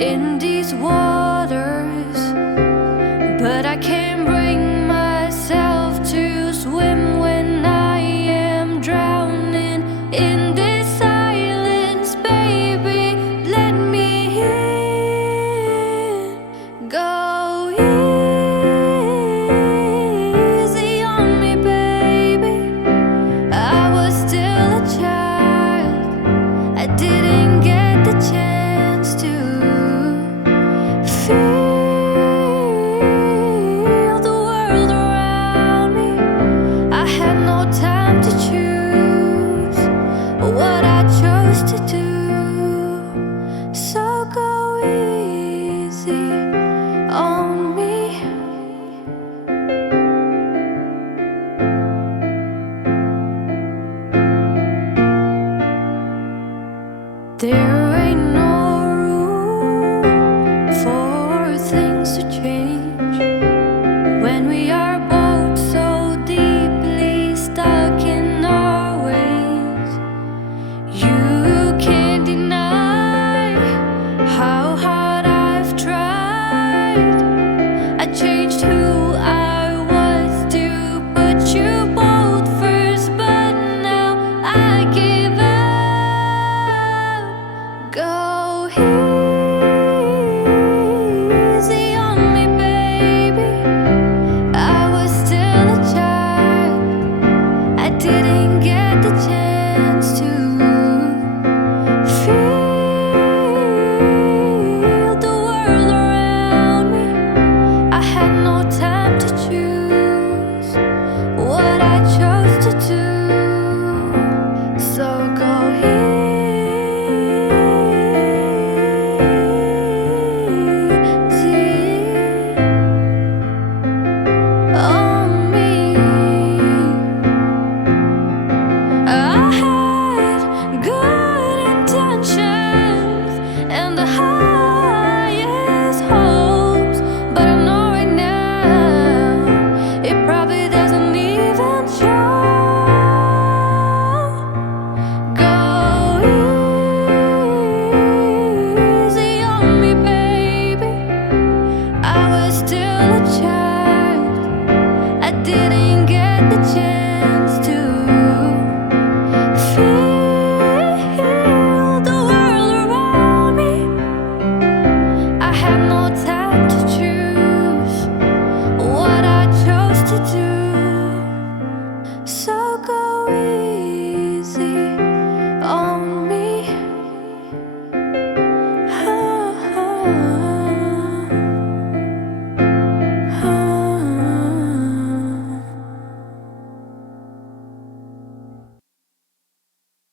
in these waters, but I can't bring myself to swim when I am drowning in this silence. Baby, let me in. Go easy on me, baby. I was still a child. I didn't get the chance to feel the world around me. I had no time to choose what I chose to do. So go easy on me. There ain't no room for things to change when we are both so deeply stuck in our ways. You can't deny how hard I've tried. I changed who I was to put you both first, but now I give up. Go easy on me, baby. I was still a child. I didn't get the chance to feel the world around me. I had no time to choose what I chose to do. So go easy on me. I had good intentions and the highest hopes, but I know right now it probably doesn't even show. Go easy on me, baby. I was still a child. I didn't get the chance to feel the world around me. I had no time to choose what I chose to do. So go easy on me.